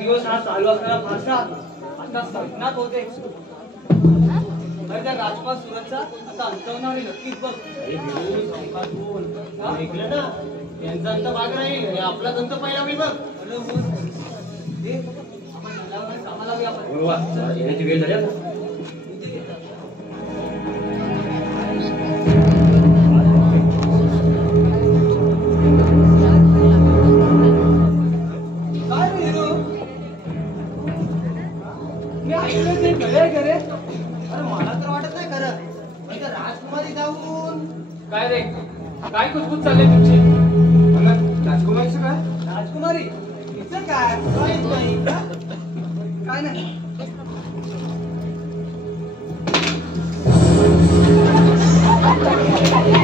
दिवस हा चालू असणारा भाषा आता संपण्यात होते. त्या राजपाल सुरतचा आता अंतवणार आहे नक्कीच बघ. ऐकलं ना, यांचा अंत भाग नाही, आपलाच अंत पहिला होईल बघ. आपण कामाला येण्याची वेळ झाली आता. काय रे, काय कुचकुच चालले तुमची? राजकुमारीचं काय? राजकुमारी तिचं काय? काय नाही.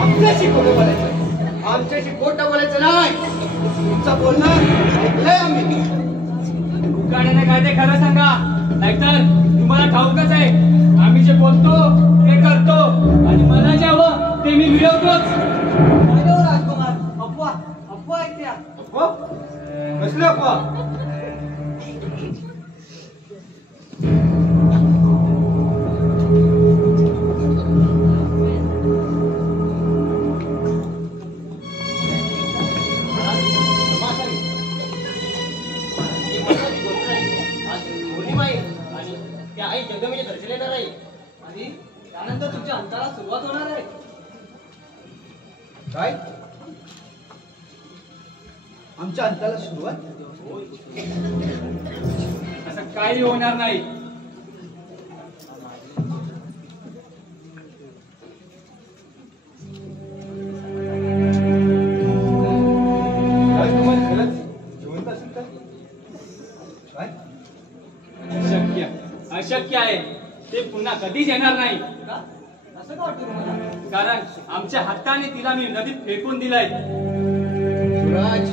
आमच्याशी खोटं बोलायचं, आमच्याशी खोटं बोलायचं नाही. तुमचं बोलणं ऐकलंय आम्ही. उकाड्याने काय ते खरं सांगा, नाहीतर तुम्हाला ठाऊकच आहे आम्ही जे बोलतो ते करतो आणि मला जे हवं ते मी मिळवतोच. राजकुमार, अफवा अफवा ऐकत्या. अफवा? कसली अफवा? आई जगदंबेचे दर्शन येणार आहे आणि त्यानंतर तुमच्या अंताला सुरुवात होणार आहे. काय? आमच्या अंताला सुरुवात? असं काही होणार नाही. राजकुमारी खरंच जिवंत असेल का? काय? अशक्य, अशक्य आहे. ते पुन्हा कधीच येणार नाही. असं का वाटतं तुम्हाला? कारण आमच्या हाताने तिला मी नदीत फेकून दिलंय. सूरज,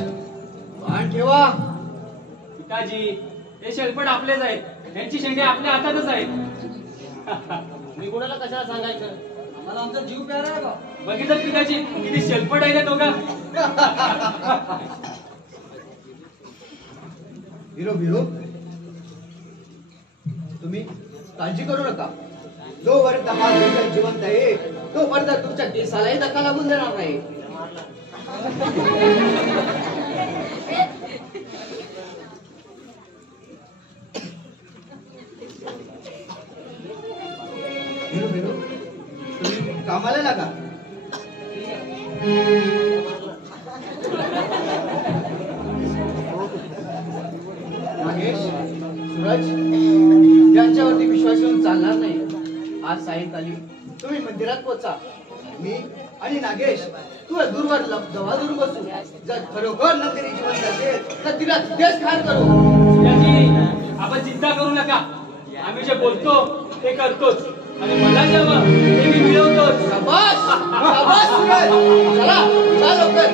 भान ठेवा. पिताजी, हे शेलपट आपलेच आहेत. त्यांची शेंडे आपल्या हातातच आहेत. मी कोणाला कशाला सांगायचं? आम्हाला आमचा जीव प्यारा आहे बा. बघितलं पिताजी, किती शेलपट आहे ते दोघं. विरो तुम्ही काळजी करू नका. जोपर्यंत हा जंगल जिवंत आहे तोपर्यंत तुमच्या केसालाही धक्का लागून देणार नाही. विरो तुम्ही कामाला लागा. नागेश, सूरज, यांच्यावरती विश्वास ठेवून चालणार नाही. आज सायंकाळी तुम्ही मंदिरात पोचा. मी आणि नागेश तुला दूरवर जवळ बसू. जर खरोखर नंदिनी जिवंत असेल तर तिला देश खान करू. पिताजी, आपण चिंता करू नका. आम्ही जे बोलतो ते करतोच आणि मला जे हवं ते मी मिळवतोच. शाबास शाबास सूरज. चला जा लवकर.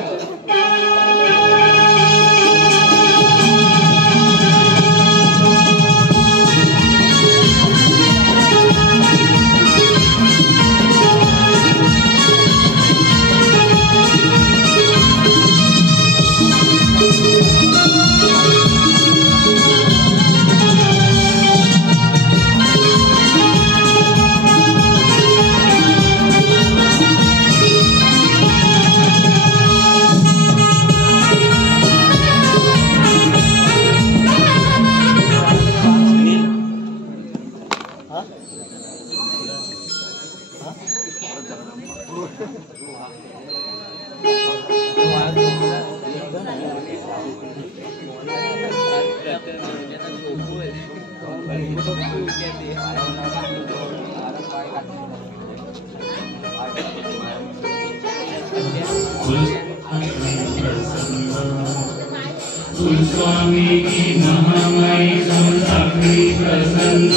स्वामी की महामाई साखरी प्रसन्न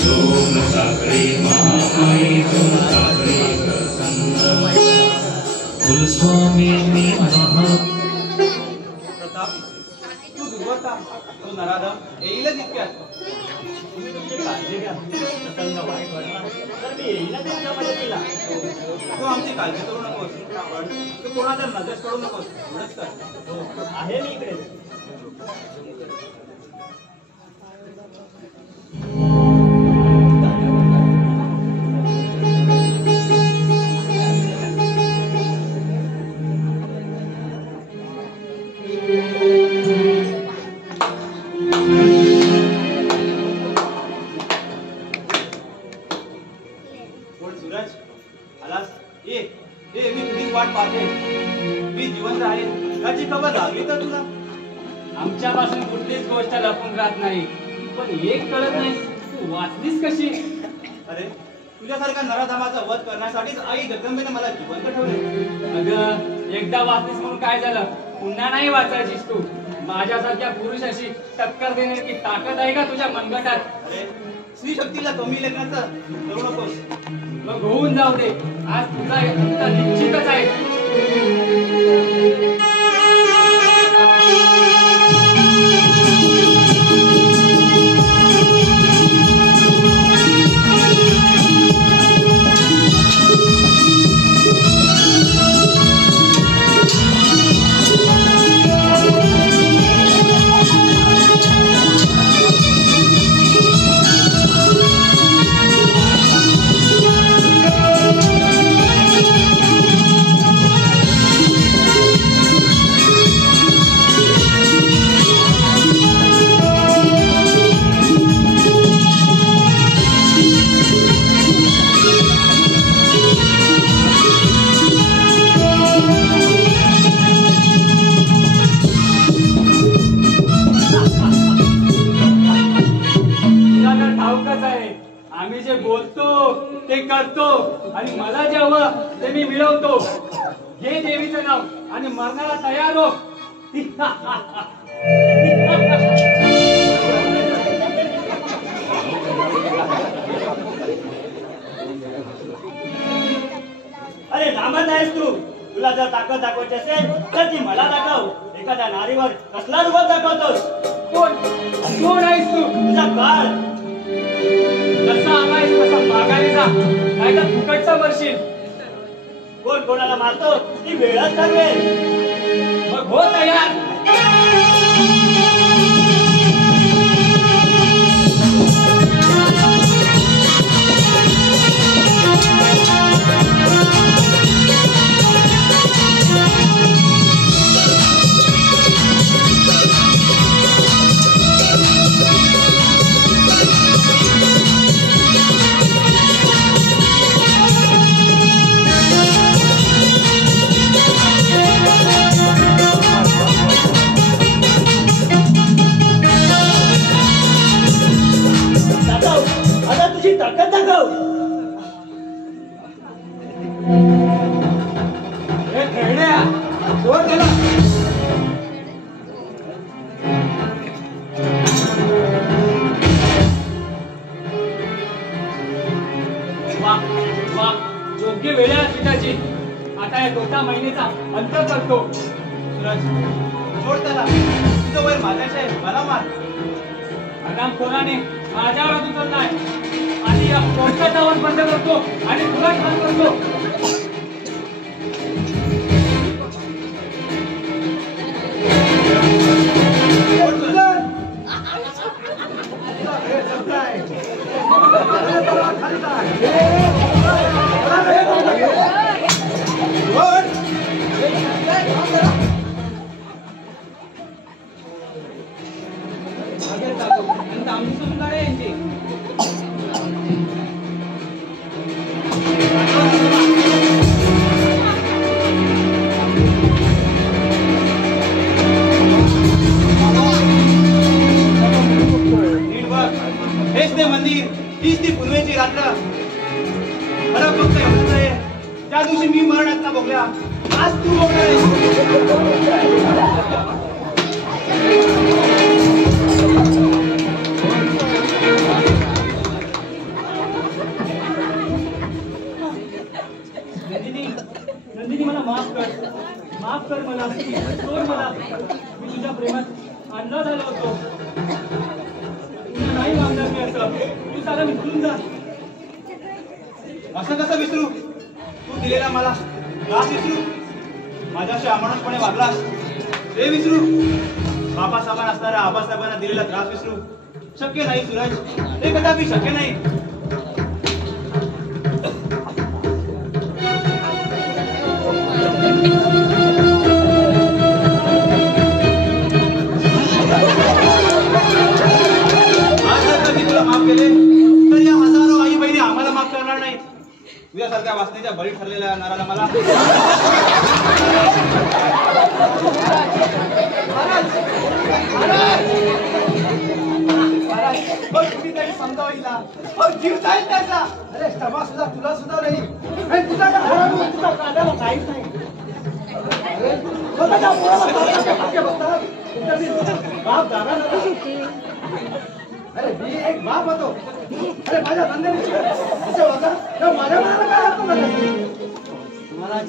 सोम साखरी महामाई साखरी प्रसन्न कुलस्वामी प्रताप तू दुर्वता तू नराधम येईलच इतक्यात. तुम्ही तुमची काळजी घ्या. प्रसंग वाईट वाटला तर मी येईलच इतक्या मदतीला. तू आमची काळजी करू नकोस, पण तू कोणाच्या नजरेत पडू नकोस एवढंच कर. हो आहे मी इकडे. मी जिवंत आहे याची खबर लागली तर तुला? आमच्यापासून कुठलीच गोष्ट लपून राहत नाही. पण एक कळत नाही, तू वाचलीस कशी? अरे तुझ्यासारख्या नराधमाचा वध करण्यासाठीच आई जगदंबेने मला जिवंत ठेवले. अगं एकदा वाचलीस म्हणून काय झालं? पुन्हा नाही वाचायचीस तू. माझ्यासारख्या पुरुषाशी टक्कर देण्याची ताकद आहे का तुझ्या मनगटात? अरे स्त्री शक्तीला कमी लेखनाचं करू नकोस. मग होऊन जाऊ दे. आज तुझा अंत निश्चितच आहे. आम्ही जे बोलतो ते करतो आणि मला जे हवं ते मी मिळवतो. घे देवीचं नाव आणि मरणाला तयार हो. अरे नामत आहेस तू. तुला जर ताकद दाखवायची असेल तर ती मला दाखव. एखाद्या नारीवर कसला रुबाब दाखवतोस? कोण आहेस तू? तुझा काळ जसा आलायस तसा मागायला जा, नाही तर फुकटचा मरशील. कोण कोणाला मारतो ती वेळच ठरवेल. मग हो तयार. एका महिन्याचा अंत करतो. सूरज सोड त्याला. तुझं वय माझ्याशी आहे, मला मार. आरामखोराने माझ्यावर हात उचललाय आणि या पोटाचा आवाज बंद करतो आणि तुला ठार करतो. आमची सोडून काढा यांची. नीट बघ, हेच ते मंदिर, हीच ती पूर्वेची रात्र. फरक फक्त एवढंच आहे, त्या दिवशी मी मरणात ना भोगल्या, आज तू भोगणार नंदिनी मला माफ कर मला, सोड मला. मी तुझ्या प्रेमात अंधा झालो होतो. तुला नाही मागणार मी असं. तू साला विसरून जा. असं कसं विसरू? तू दिलेला मला त्रास विसरू? माझ्याशी अमानुषपणे वागलास ते विसरू? बापा सामान असणाऱ्या आबासाहेबांना दिलेला त्रास विसरू? शक्य नाही सूरज, हे कदापि शक्य नाही. आज जर कधी तुला माफ केले तर या हजारो आई बहिणी आम्हाला माफ करणार नाहीत. तुझ्यासारख्या वासनेच्या बळी ठरलेल्या नाराला मला कुणीतरी समजावला. जीव जाईल त्याचा. अरे क्षमा सुद्धा तुला सुद्धा नाही. आणि तुझा या घरावर तुझा कांद्याला काहीच नाही. अरे स्वतःच्या मुलाला फटके बसतात. तुमच्याशी बाप दादा नव्हता. अरे मी एक बाप होतो. अरे माझ्या धंद्याने असं होता तर माझ्या मनाला काय अर्थ नाही. महाराज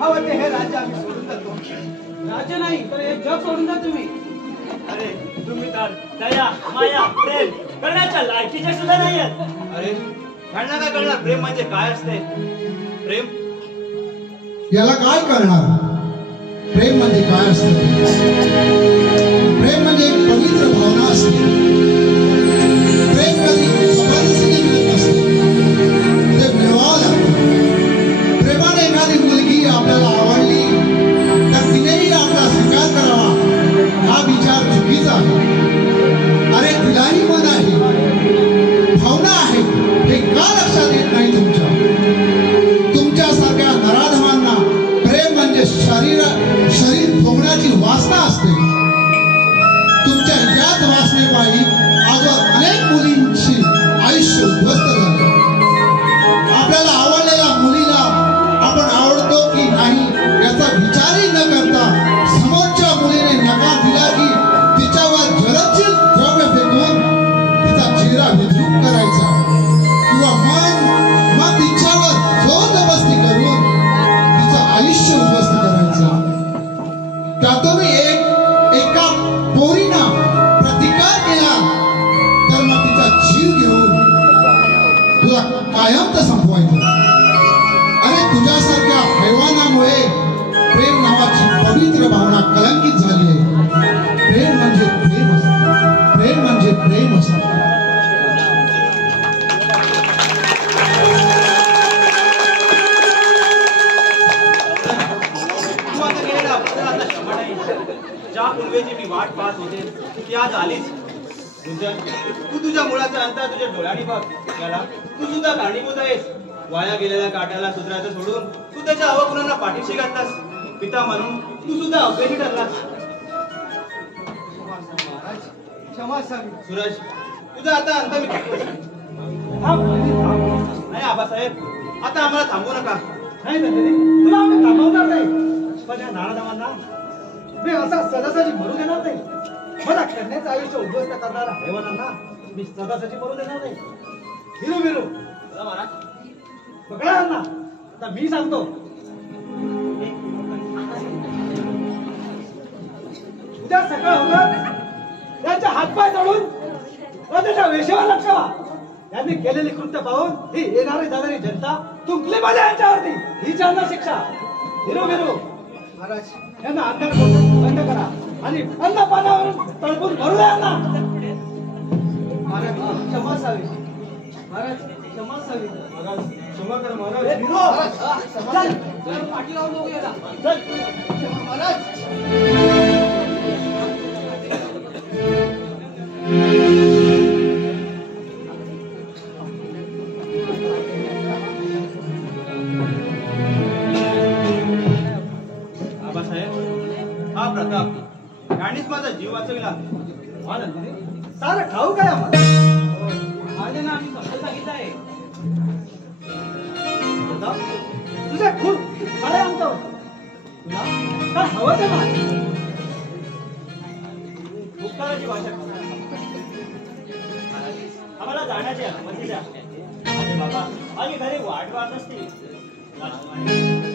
हा वाटते हे राज्य आम्ही सोडून जातो. राज्य नाही तर हे जग सोडून जा तुम्ही. अरे तुम्ही तर दया माया प्रेम करण्याच्या लायकीचे सुद्धा नाही आहेत. अरे ह्यांना काय कळणार प्रेम म्हणजे काय असते? प्रेम याला काय करणार? प्रेम म्हणजे काय असतं? प्रेम म्हणजे एक पवित्र भावना असते. प्रेम कधी जबरदस्तीने मिळत नसते, ते मिळवावं लागतं. प्रेमाने एखादी मुलगी आपल्याला आवडली तर तिनेही आपला स्वीकार करावा हा विचार चुकीचा आहे. अरे तिलाही मन आहे, भावना आहे, हे का लक्षात येत नाही तुमच्या? तुमच्यासारख्या नराधमांना प्रेम म्हणजे शरीर भोगण्याची वासना असते. तुमच्या याच वासनेपायी आजवर अनेक मुलींची आयुष्य उद्ध्वस्त झाले. आपल्याला आवडलेल्या मुलीला आपण आवडतो की नाही याचा विचारही न करता समोरच्या मुलीने नकार दिला की तिच्यावर ज्वलनशील द्रव्य फेकून तिचा चेहरा विद्रूप करायचा किंवा मग तिच्यावर जोरजबस्ती करून तिचं आयुष्य उद्ध्वस्त करायचं. त्यातून एका पोरीनं प्रतिकार केला तर मग तिचा जीव घेऊन तुला कायमच संपवायचं. अरे तुझ्यासारख्या हैवानामुळे प्रेम नावाची पवित्र भावना कलंकित झाली आहे. प्रेम म्हणजे प्रेम असतं. प्रेम म्हणजे प्रेम असतं. तू आता गेलेला आपल्याला आता क्षमा नाही. ज्या पूर्वेची मी वाट पाहत होते ती आज आलीच. तू तुझ्या मुलाचा अंतर तुझ्या डोळ्यांनी बघ. त्याला तू सुद्धा कारणीभूत आहेस. वाया गेलेल्या काट्याला सुधारायचं सोडून तू त्याच्या अवगुणांना पाठीशी घातलास. पिता म्हणून तू सुद्धा अपयशी ठरलास. क्षमा असावी. सूरज तुझा आता अंत मी नाही आबासाहेब, आता आम्हाला थांबवू नका. नाही नंदिनी, तुला आम्ही थांबवणार नाही. पण या नारदामांना मी असा सदासाची मरू देणार नाही. मला खेळण्याचं आयुष्य उद्ध्वस्त करणारा हैवानांना मी सदासाची मरू देणार नाही. विरू विरू महाराज पकडा यांना. आता मी सांगतो. उद्या सकाळ होणार त्यांच्या हातपाय जोडून त्याच्या वेशेवर लटकावा. त्यांनी केलेली कृत्य पाहून ही येणारी जाणारी जनता तुंकली पाहिजे यांच्यावरती. ही त्यांना शिक्षा. विरू महाराज यांना अंधार बंद करा आणि अन्न पाण्यावरून तळपून भरू द्या यांना. महाराज क्षमा असावी. महाराज क्षमा असावी. महाराज क्षमा करा महाराज. विरू चल पाठी लावून बघूया ना. चल क्षमा महाराज. आबासाहेब हा प्रताप यानेच माझा जीव वाचविला. सारं ठाऊक आहे आम्हाला. माझे ना आम्ही समजून सांगितलं आहे. तुझे खूप काय आमच्यावर तुला काय हवं ते मान. भूतकाळाची भाषा आम्हाला जाण्याची अनुमती द्या. माझे बाबा माझी घरी वाट पाहत असतील.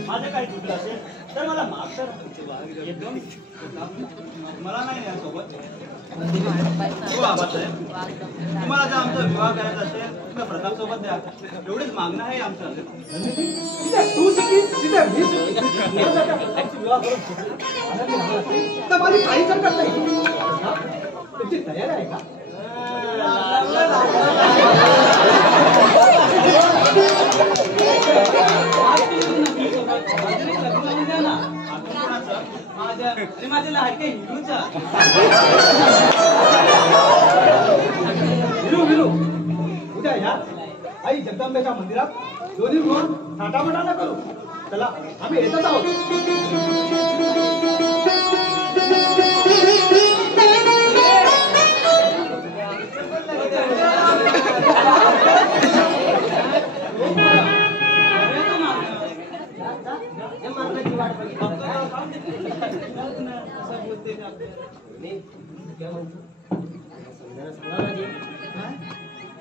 माझं काही चुकलं असेल तर मला माफ कर. येतो मी. मला नाही यासोबत. हो आबासाहेब तुम्हाला जर आमचा विवाह करायचा असेल तर प्रताप सोबत द्या. एवढीच मागणं आहे आमचं. तिथे तू सुखी तिथे मी सुखी. विवाह करून सुखी तर माझी काही हरकत नाही. तुमची तयारी आहे का? माझ्या लाडके हिरूचा. विरू उद्या या आई जगदंबेच्या मंदिरात दोन्ही मिळून थाटामाटा करू. चला आम्ही येतच आहोत.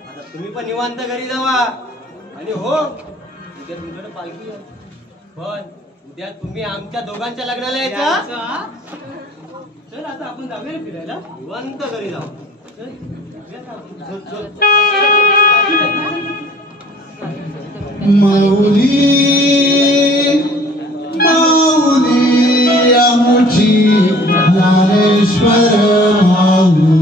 आता तुम्ही पण निवांत घरी जावा. आणि हो उद्या तुमच्याकडे पालखी आहे. पण उद्या तुम्ही आमच्या दोघांच्या लग्नाला यायचं. चल आता आपण जाऊया ना फिरायला. निवांत घरी जाऊ. माऊली माऊली आमची ज्ञानेश्वर माऊली.